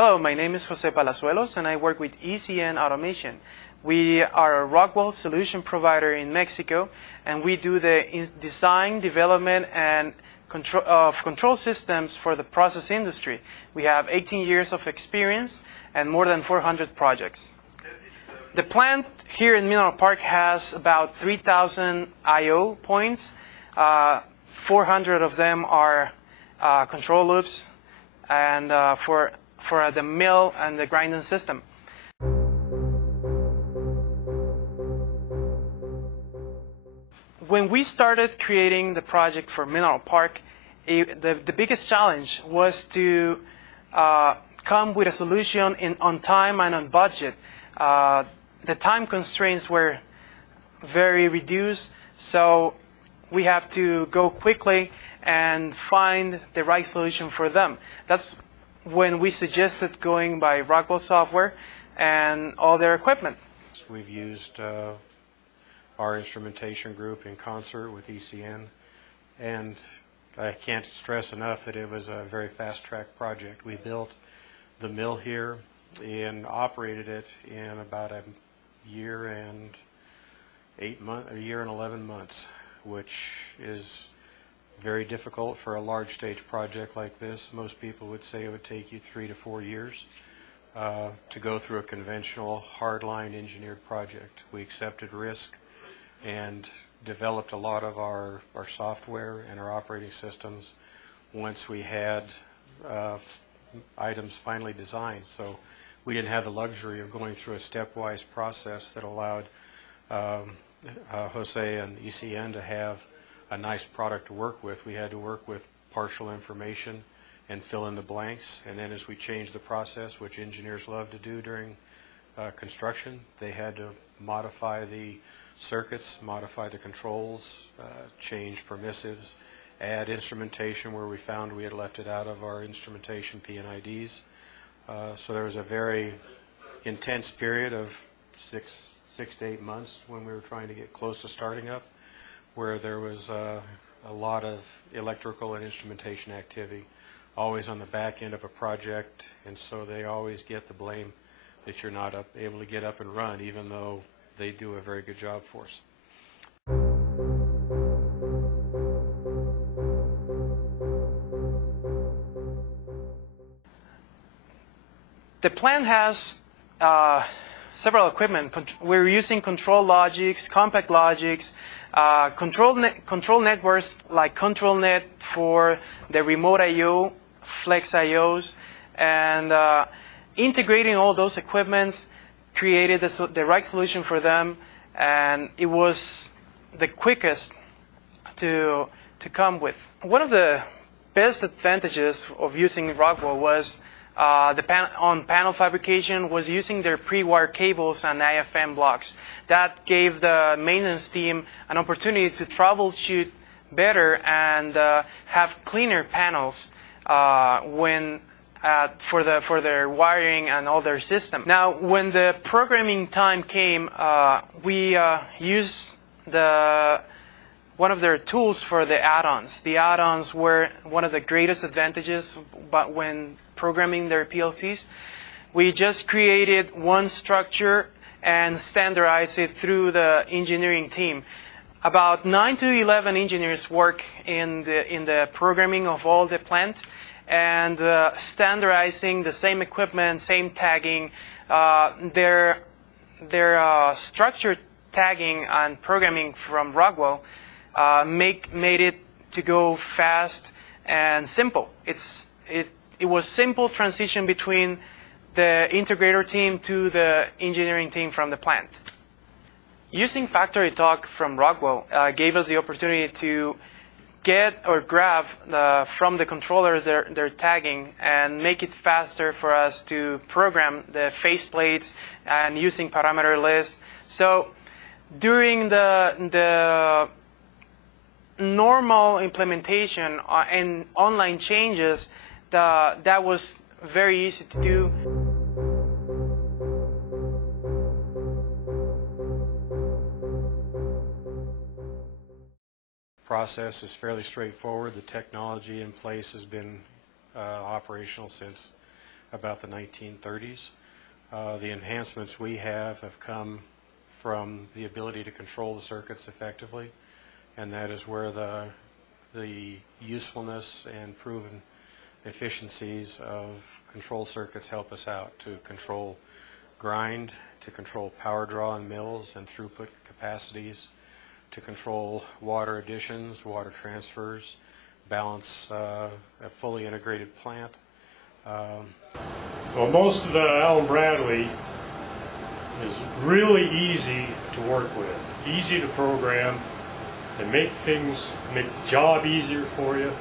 Hello, my name is Jose Palazuelos and I work with ECN Automation. We are a Rockwell solution provider in Mexico, and we do the design, development, and control systems for the process industry. We have 18 years of experience and more than 400 projects. The plant here in Mineral Park has about 3,000 I/O points. 400 of them are control loops, and for the mill and the grinding system. When we started creating the project for Mineral Park, the biggest challenge was to come with a solution on time and on budget. The time constraints were very reduced, so we have to go quickly and find the right solution for them. That's when we suggested going by Rockwell software and all their equipment. We've used our instrumentation group in concert with ECN, and I can't stress enough that it was a very fast-track project. We built the mill here and operated it in about a year and 11 months, which is very difficult for a large stage project like this. Most people would say it would take you 3 to 4 years to go through a conventional hardline engineered project. We accepted risk and developed a lot of our software and our operating systems once we had items finally designed. So we didn't have the luxury of going through a stepwise process that allowed Jose and ECN to have a nice product to work with. We had to work with partial information and fill in the blanks, and then as we changed the process, which engineers love to do during construction, they had to modify the circuits, modify the controls, change permissives, add instrumentation where we found we had left it out of our instrumentation P&IDs. So there was a very intense period of six to 8 months when we were trying to get close to starting up, where there was a lot of electrical and instrumentation activity always on the back end of a project, and so they always get the blame that you're not able to get up and run, even though they do a very good job for us. The plant has several equipment. We're using control logics, compact logics, control networks like ControlNet for the remote I/O, flex I/Os, and integrating all those equipments created the right solution for them, and it was the quickest to come with. One of the best advantages of using Rockwell was on panel fabrication was using their pre-wired cables and IFM blocks. That gave the maintenance team an opportunity to troubleshoot better and have cleaner panels for their wiring and all their system. Now, when the programming time came, we used one of their tools for the add-ons. The add-ons were one of the greatest advantages, but when programming their PLCs, we just created one structure and standardized it through the engineering team. About 9 to 11 engineers work in the programming of all the plant, and standardizing the same equipment, same tagging. Their structured tagging and programming from Rockwell made it to go fast and simple. It was simple transition between the integrator team to the engineering team from the plant. Using Factory Talk from Rockwell gave us the opportunity to get or grab from the controllers their tagging and make it faster for us to program the faceplates and using parameter lists. So during the normal implementation and online changes, that was very easy to do. Process is fairly straightforward. The technology in place has been operational since about the 1930s. The enhancements we have come from the ability to control the circuits effectively, and that is where the usefulness and proven efficiencies of control circuits help us out to control grind, to control power draw in mills and throughput capacities, to control water additions, water transfers, balance a fully integrated plant. Well, most of the Allen Bradley is really easy to work with, easy to program, and make the job easier for you.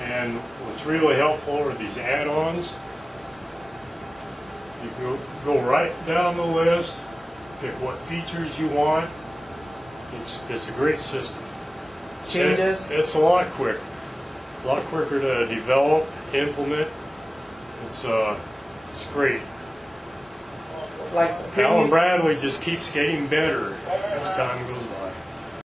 And what's really helpful are these add-ons. You go right down the list, pick what features you want. It's a great system. Changes? It's a lot quicker to develop, implement. It's great. Like Allen Bradley just keeps getting better as time goes